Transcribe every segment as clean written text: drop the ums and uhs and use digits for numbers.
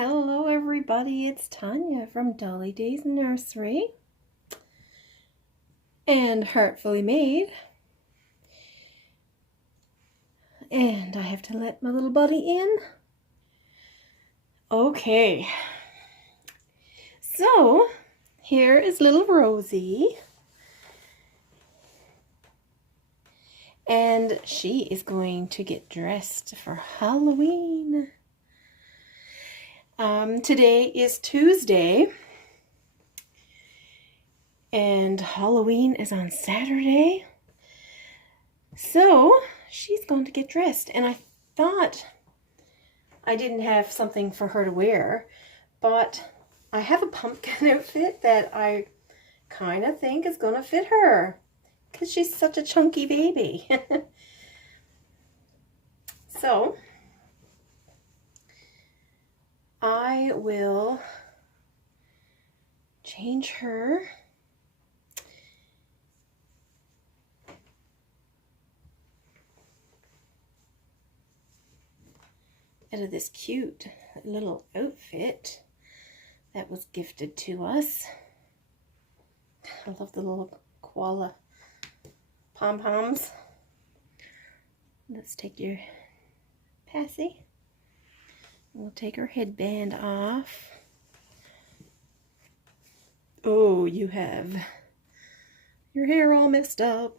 Hello everybody, it's Tanya from Dolly Days Nursery and Heartfully Made. And I have to let my little buddy in. Okay, so here is little Rosie. And she is going to get dressed for Halloween. Today is Tuesday, and Halloween is on Saturday. So she's going to get dressed, and I thought I didn't have something for her to wear, but I have a pumpkin outfit that I kind of think is going to fit her because she's such a chunky baby. So I will change her out of this cute little outfit that was gifted to us. I love the little koala pom-poms. Let's take your Passy. We'll take her headband off. Oh, you have your hair all messed up.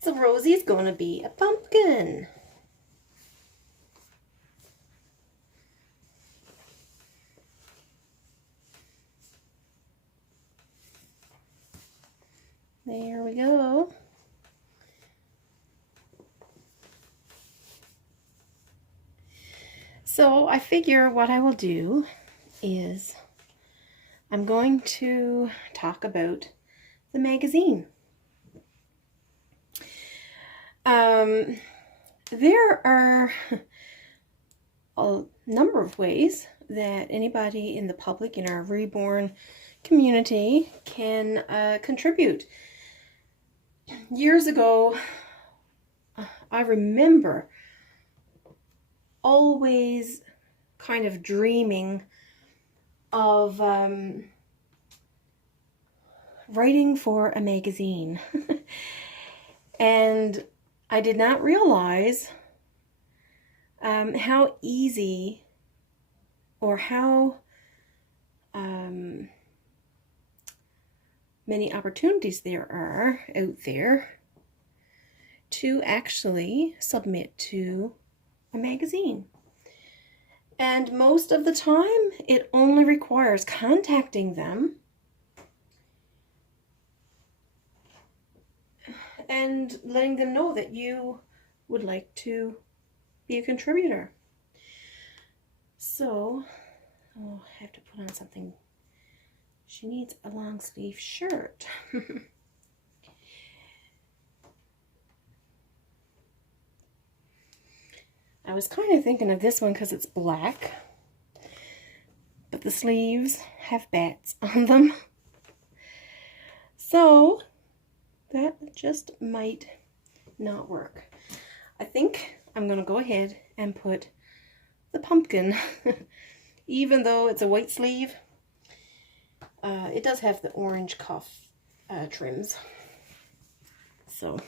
So Rosie's going to be a pumpkin. There we go. So I figure what I will do is I'm going to talk about the magazine. There are a number of ways that anybody in the public in our Reborn community can contribute. Years ago, I remember always kind of dreaming of writing for a magazine. And I did not realize how easy or how many opportunities there are out there to actually submit to a magazine. And most of the time, it only requires contacting them and letting them know that you would like to be a contributor. So, I have to put on something. She needs a long sleeve shirt. I was kind of thinking of this one because it's black, but the sleeves have bats on them. So that just might not work. I think I'm going to go ahead and put the pumpkin, even though it's a white sleeve, it does have the orange cuff trims. So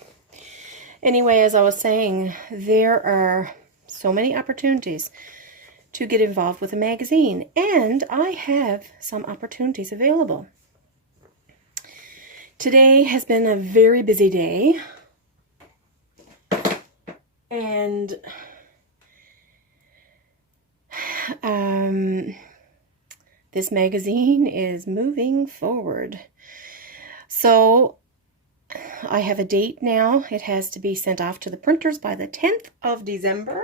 anyway, as I was saying, there are so many opportunities to get involved with a magazine, and I have some opportunities available. Today has been a very busy day, and this magazine is moving forward. So I have a date now. It has to be sent off to the printers by the 10th of December.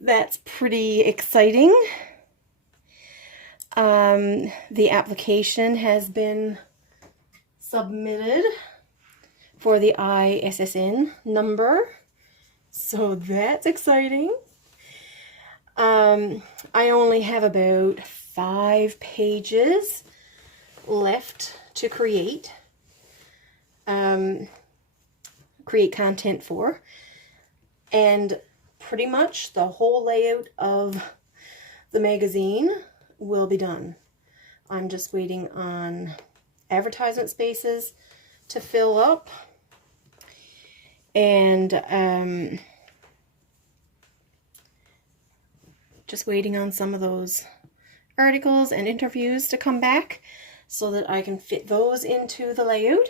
That's pretty exciting. The application has been submitted for the ISSN number, so that's exciting. I only have about 5 pages left to create. create content for. And pretty much the whole layout of the magazine will be done. I'm just waiting on advertisement spaces to fill up, and just waiting on some of those articles and interviews to come back so that I can fit those into the layout.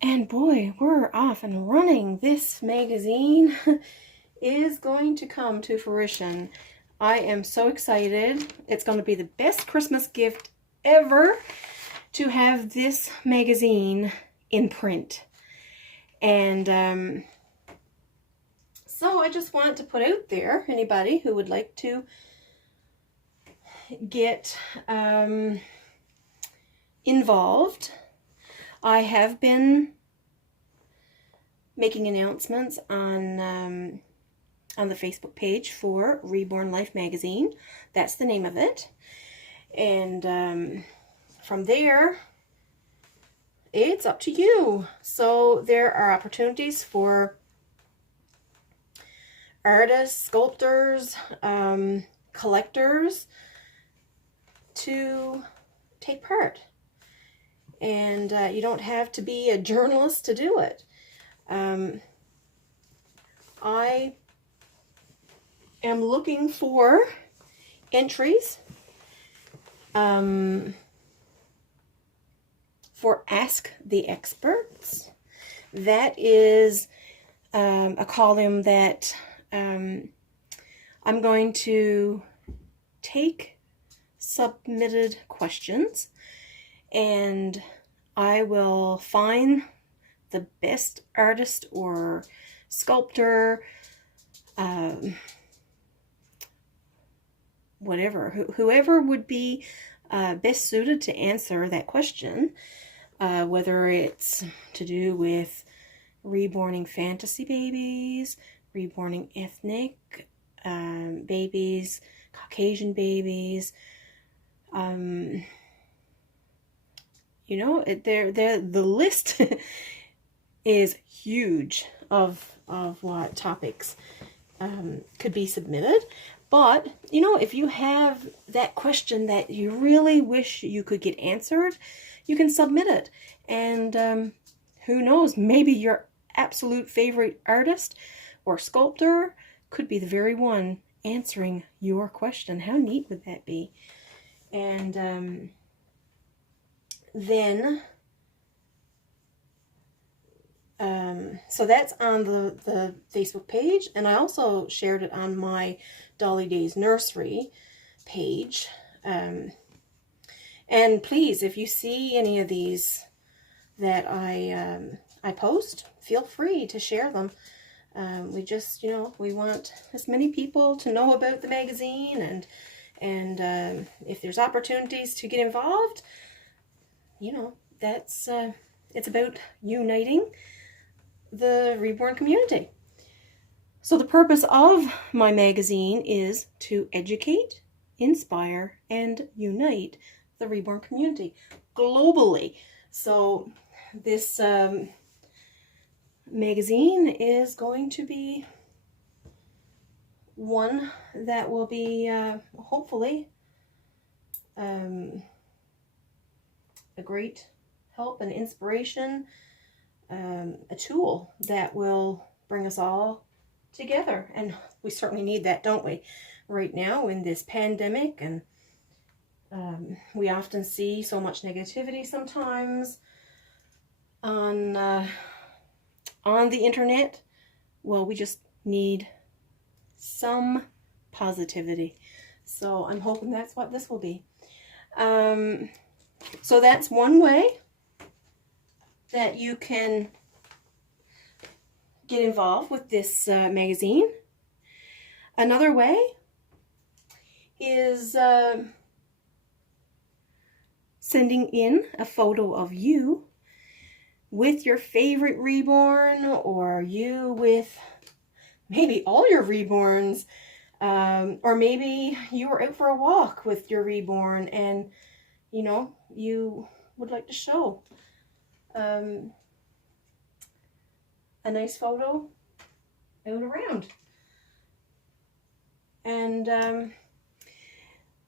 And boy, we're off and running. This magazine is going to come to fruition. I am so excited. It's going to be the best Christmas gift ever to have this magazine in print. And so I just want to put out there, anybody who would like to get involved. I have been making announcements on the Facebook page for Reborn Life Magazine. That's the name of it. And from there, it's up to you. So there are opportunities for artists, sculptors, collectors to take part. And you don't have to be a journalist to do it. I am looking for entries for Ask the Experts. That is a column that I'm going to take submitted questions, and I will find the best artist or sculptor, whatever, whoever would be best suited to answer that question, whether it's to do with reborning fantasy babies, reborning ethnic babies, Caucasian babies. You know, the list is huge of what topics could be submitted. But, you know, if you have that question that you really wish you could get answered, you can submit it. And who knows, maybe your absolute favorite artist or sculptor could be the very one answering your question. How neat would that be? And then, so that's on the Facebook page, and I also shared it on my Dolly Days Nursery page. And please, if you see any of these that I post, feel free to share them. We just, you know, we want as many people to know about the magazine, and if there's opportunities to get involved, you know, that's it's about uniting the reborn community. So the purpose of my magazine is to educate, inspire, and unite the reborn community globally. So this magazine is going to be one that will be hopefully a great help and inspiration, a tool that will bring us all together. And we certainly need that, don't we, right now in this pandemic. And we often see so much negativity sometimes on the internet. Well, we just need some positivity. So I'm hoping that's what this will be. So that's one way that you can get involved with this magazine. Another way is sending in a photo of you with your favorite reborn, or you with maybe all your reborns, or maybe you were out for a walk with your reborn and, you know, you would like to show. A nice photo out around. And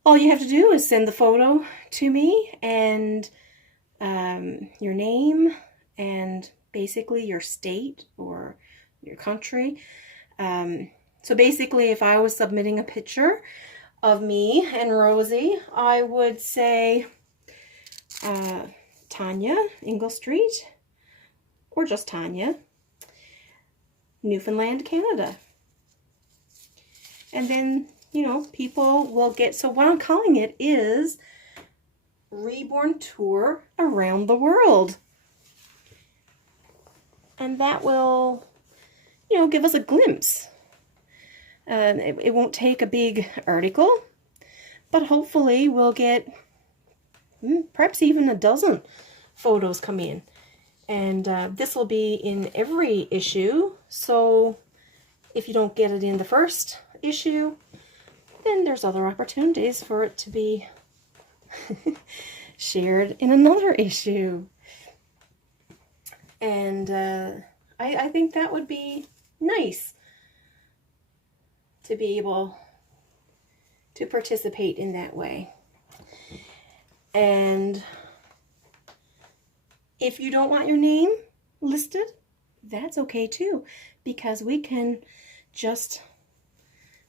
all you have to do is send the photo to me, and your name and basically your state or your country. So basically, if I was submitting a picture of me and Rosie, I would say Tanya, Ingle Street, or just Tanya, Newfoundland, Canada. And then, you know, people will get, so what I'm calling it is Reborn Tour Around the World. And that will, you know, give us a glimpse. It won't take a big article, but hopefully we'll get perhaps even a dozen photos come in. And this will be in every issue, so if you don't get it in the first issue, then there's other opportunities for it to be shared in another issue. And I think that would be nice to be able to participate in that way. And if you don't want your name listed, that's okay too, because we can just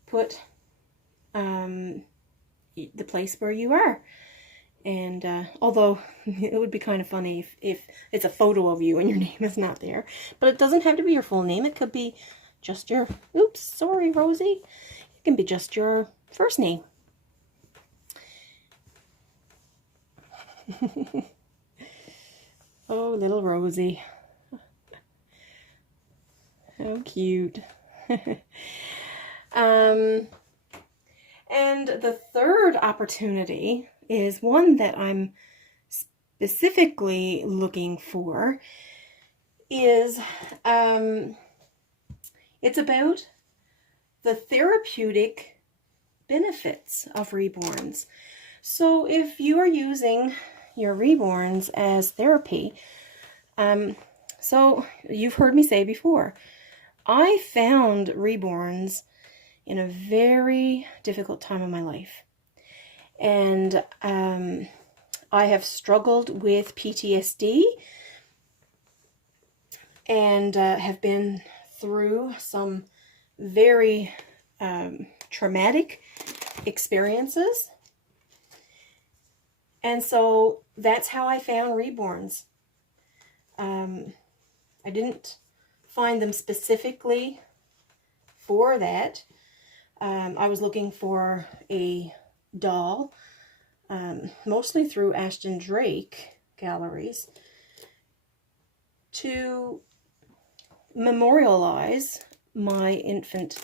put the place where you are. And although it would be kind of funny if it's a photo of you and your name is not there. But it doesn't have to be your full name. It could be just your, oops, sorry, Rosie. It can be just your first name. Oh, little Rosie. How cute. And the third opportunity is one that I'm specifically looking for. Is it's about the therapeutic benefits of Reborns. So if you are using your Reborns as therapy, so you've heard me say before, I found Reborns in a very difficult time in my life. And I have struggled with PTSD and have been through some very traumatic experiences. And so that's how I found Reborns. I didn't find them specifically for that. I was looking for a doll, mostly through Ashton Drake galleries, to memorialize my infant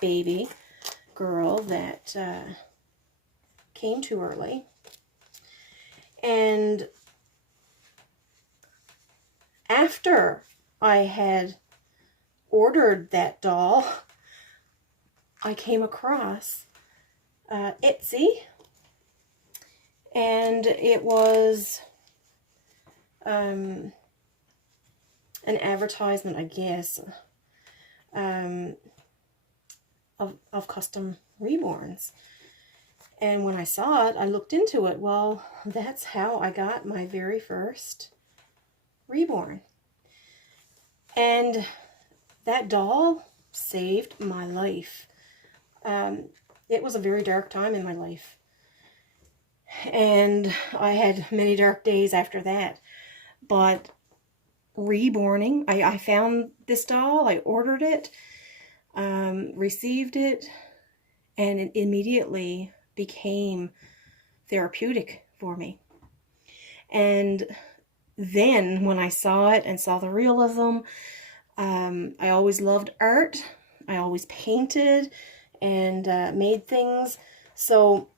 baby girl that came too early. And after I had ordered that doll, I came across Etsy, and it was an advertisement, I guess, of custom Reborns. And when I saw it, I looked into it. Well, that's how I got my very first Reborn. And that doll saved my life. It was a very dark time in my life. And I had many dark days after that. But reborning, I found this doll, I ordered it, received it, and it immediately became therapeutic for me. And then when I saw it and saw the realism, I always loved art. I always painted and made things. So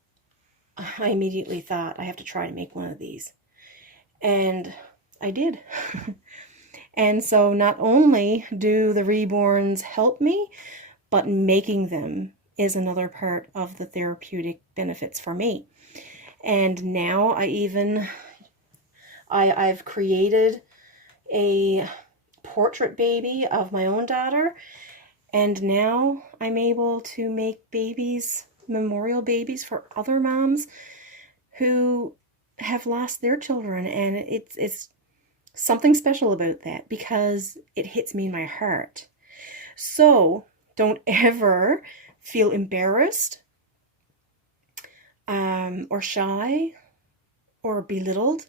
I immediately thought I have to try to make one of these. And I did. And so not only do the Reborns help me, but making them is another part of the therapeutic benefits for me. And now I even I've created a portrait baby of my own daughter, and now I'm able to make babies, memorial babies for other moms who have lost their children, and it's something special about that because it hits me in my heart. So don't ever feel embarrassed or shy or belittled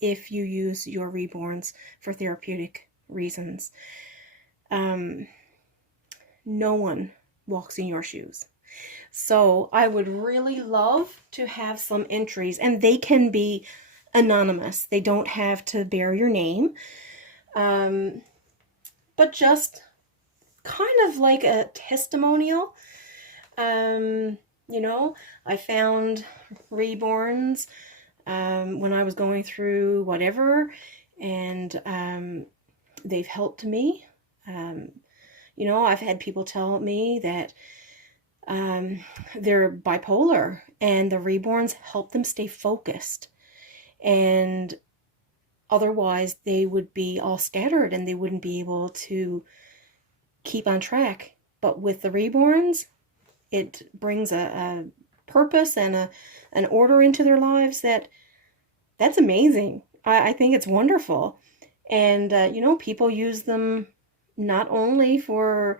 if you use your reborns for therapeutic reasons. No one walks in your shoes. So I would really love to have some entries, and they can be anonymous. They don't have to bear your name, but just kind of like a testimonial. You know, I found Reborns when I was going through whatever, and they've helped me. You know, I've had people tell me that they're bipolar, and the Reborns help them stay focused, and otherwise they would be all scattered and they wouldn't be able to keep on track. But with the Reborns, it brings a purpose and an order into their lives that's amazing. I think it's wonderful. And, you know, people use them not only for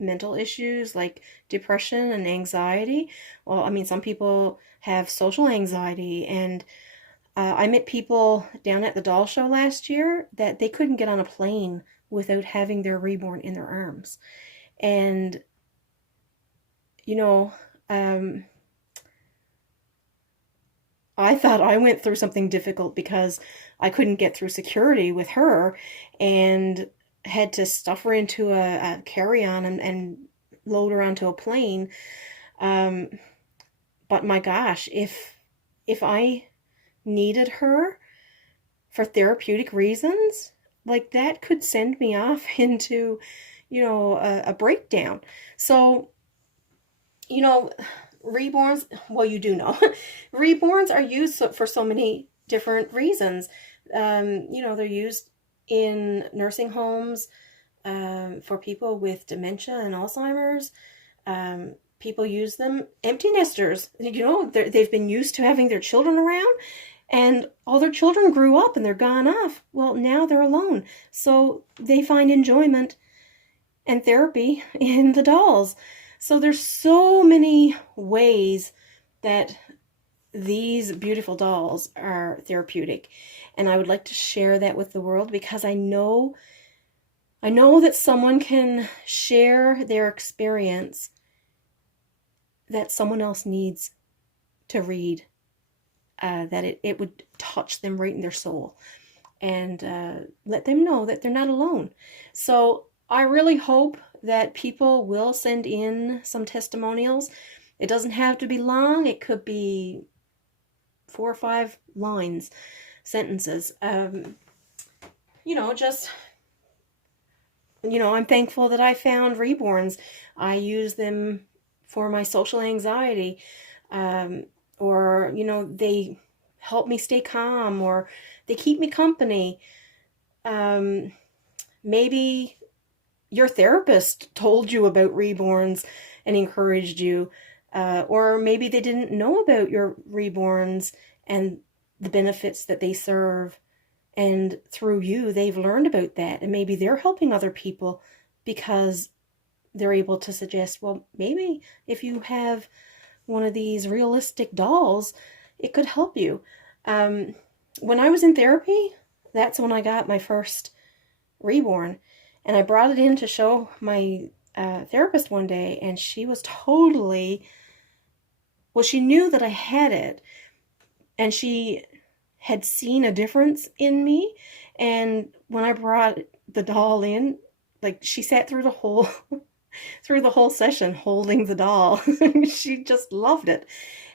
mental issues like depression and anxiety. Well, I mean, some people have social anxiety, and I met people down at the doll show last year that they couldn't get on a plane without having their reborn in their arms. And, you know, I thought I went through something difficult because I couldn't get through security with her and had to stuff her into a carry-on and load her onto a plane. But my gosh, if I needed her for therapeutic reasons, like that could send me off into, you know, a breakdown. So, you know, Reborns, well, you do know, Reborns are used for so many different reasons. You know, they're used in nursing homes for people with dementia and Alzheimer's. People use them, empty nesters, you know, they've been used to having their children around, and all their children grew up and they're gone off. Well, now they're alone. So they find enjoyment and therapy in the dolls. So there's so many ways that these beautiful dolls are therapeutic. And I would like to share that with the world because I know that someone can share their experience that someone else needs to read, that it would touch them right in their soul, and let them know that they're not alone. So I really hope that people will send in some testimonials. It doesn't have to be long. It could be 4 or 5 lines, sentences. You know, just, you know, I'm thankful that I found Reborns. I use them for my social anxiety, or, you know, they help me stay calm, or they keep me company. Maybe your therapist told you about Reborns and encouraged you, or maybe they didn't know about your Reborns and the benefits that they serve, and through you they've learned about that, and maybe they're helping other people because they're able to suggest, well, maybe if you have one of these realistic dolls, it could help you. When I was in therapy, that's when I got my first Reborn, and I brought it in to show my therapist one day, and she was totally, well, she knew that I had it, and she had seen a difference in me. And when I brought the doll in, like, she sat through the whole through the whole session holding the doll. She just loved it,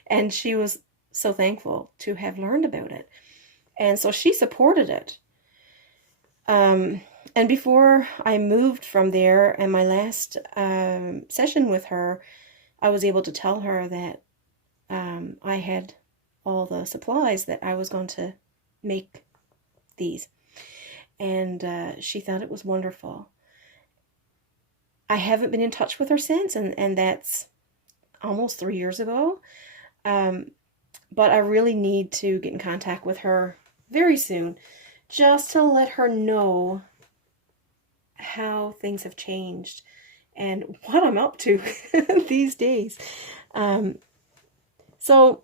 and she was so thankful to have learned about it, and so she supported it. And before I moved from there, and my last session with her, I was able to tell her that I had all the supplies that I was going to make these. And she thought it was wonderful. I haven't been in touch with her since, and that's almost 3 years ago. But I really need to get in contact with her very soon, just to let her know how things have changed and what I'm up to these days. So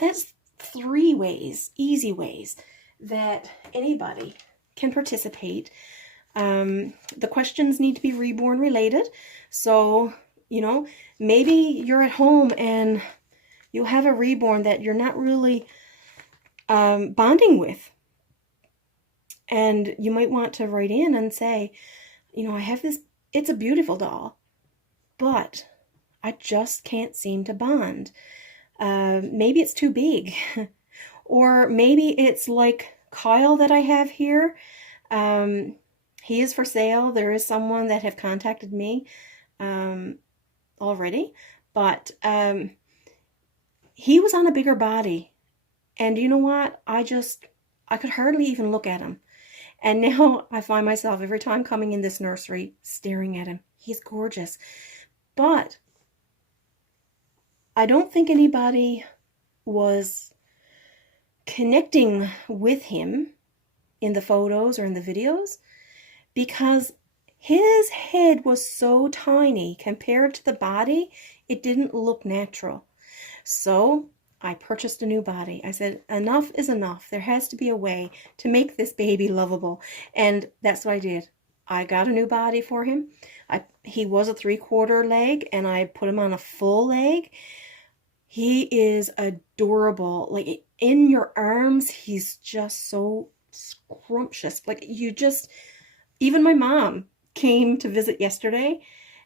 that's 3 ways, easy ways, that anybody can participate. The questions need to be reborn related. So, you know, maybe you're at home and you have a reborn that you're not really bonding with. And you might want to write in and say, you know, I have this, it's a beautiful doll, but I just can't seem to bond. Maybe it's too big. Or maybe it's like Kyle that I have here. He is for sale. There is someone that have contacted me already. But he was on a bigger body. And you know what? I could hardly even look at him. And now I find myself every time coming in this nursery staring at him. He's gorgeous. But I don't think anybody was connecting with him in the photos or in the videos, because his head was so tiny compared to the body, it didn't look natural. So I purchased a new body. I said, enough is enough. There has to be a way to make this baby lovable. And that's what I did. I got a new body for him. He was a 3/4 leg, and I put him on a full leg. He is adorable. Like, in your arms, he's just so scrumptious. Like, even my mom came to visit yesterday,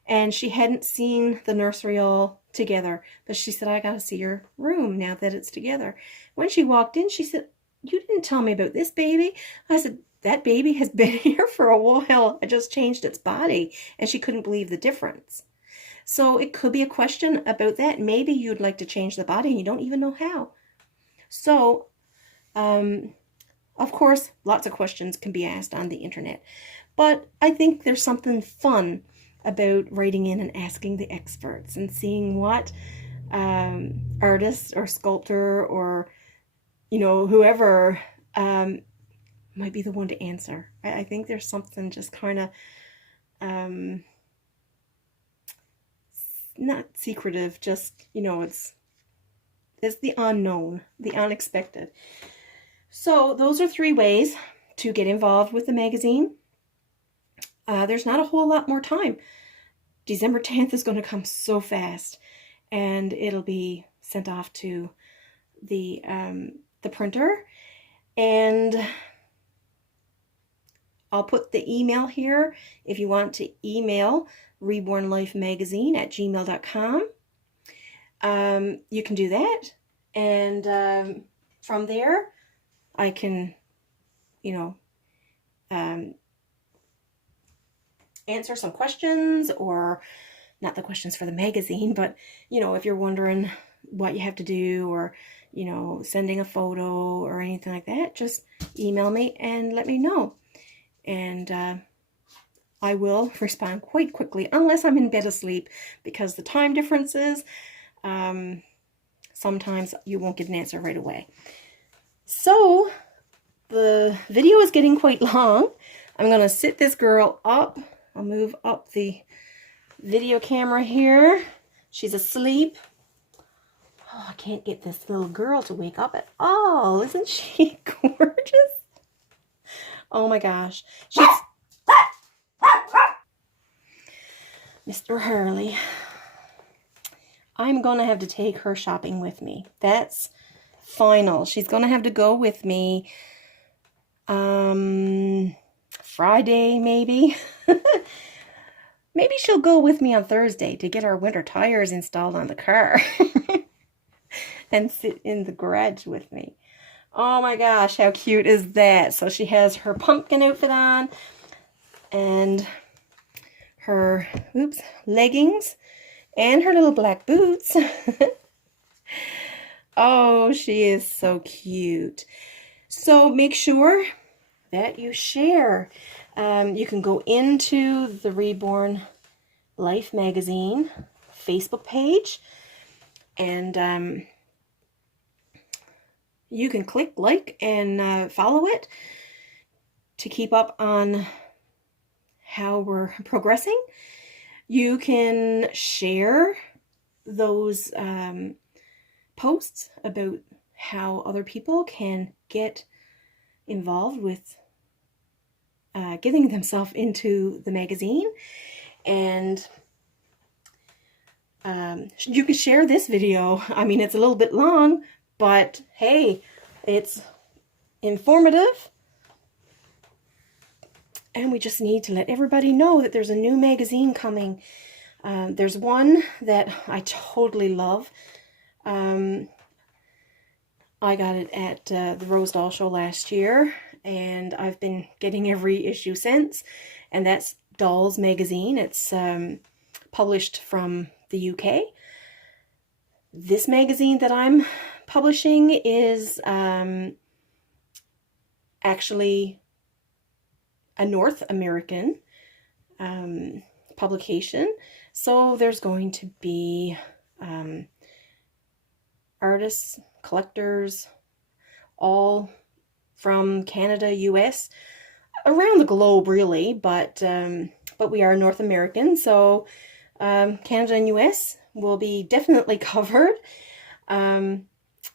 and she hadn't seen the nursery all together, but she said, I gotta see your room now that it's together. When she walked in, she said, you didn't tell me about this baby. I said, that baby has been here for a while. I just changed its body. And she couldn't believe the difference. So it could be a question about that. Maybe you'd like to change the body and you don't even know how. So, of course, lots of questions can be asked on the internet. But I think there's something fun about writing in and asking the experts and seeing what artist or sculptor or, you know, whoever might be the one to answer. I think there's something just kind of not secretive, just, you know, it's the unknown, the unexpected. So those are 3 ways to get involved with the magazine. There's not a whole lot more time. December 10th is going to come so fast, and it'll be sent off to the printer, and I'll put the email here if you want to email rebornlifemagazine@gmail.com. You can do that, and from there I can, you know, answer some questions, or not the questions for the magazine, but, you know, if you're wondering what you have to do, or, you know, sending a photo or anything like that, just email me and let me know. And I will respond quite quickly, unless I'm in bed asleep, because the time differences, sometimes you won't get an answer right away. So the video is getting quite long. I'm going to sit this girl up. I'll move up the video camera here. She's asleep. Oh, I can't get this little girl to wake up at all. Isn't she gorgeous? Oh my gosh. She's Mr. Hurley. I'm going to have to take her shopping with me. That's final. She's going to have to go with me Friday, maybe. Maybe she'll go with me on Thursday to get our winter tires installed on the car and sit in the garage with me. Oh my gosh, how cute is that? So she has her pumpkin outfit on and her leggings And her little black boots. Oh, she is so cute. So make sure that you share. You can go into the Reborn Life Magazine Facebook page, and you can click like and follow it to keep up on how we're progressing. You can share those posts about how other people can get involved with getting themselves into the magazine. And you can share this video. I mean, it's a little bit long, but hey, it's informative. And we just need to let everybody know that there's a new magazine coming. There's one that I totally love. I got it at the Rose Doll Show last year, and I've been getting every issue since, and that's Dolls Magazine. It's published from the UK. This magazine that I'm publishing is actually a North American publication. So there's going to be artists, collectors, all from Canada, US, around the globe really, but we are North American, so Canada and US will be definitely covered. And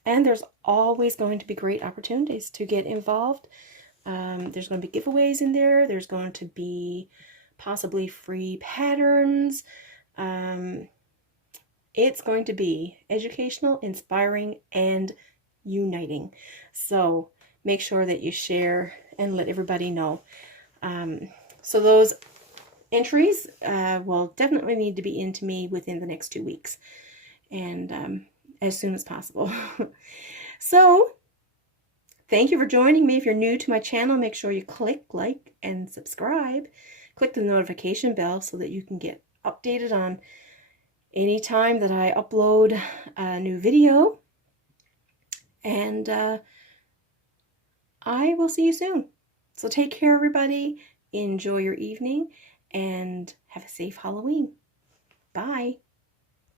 there's always going to be great opportunities to get involved. There's going to be giveaways in there. There's going to be possibly free patterns. It's going to be educational, inspiring, and uniting. So make sure that you share and let everybody know. So those entries will definitely need to be into me within the next 2 weeks, and as soon as possible. So thank you for joining me. If you're new to my channel, make sure you click like and subscribe. Click the notification bell so that you can get updated on any time that I upload a new video. And I will see you soon. So take care, everybody. Enjoy your evening and have a safe Halloween. Bye.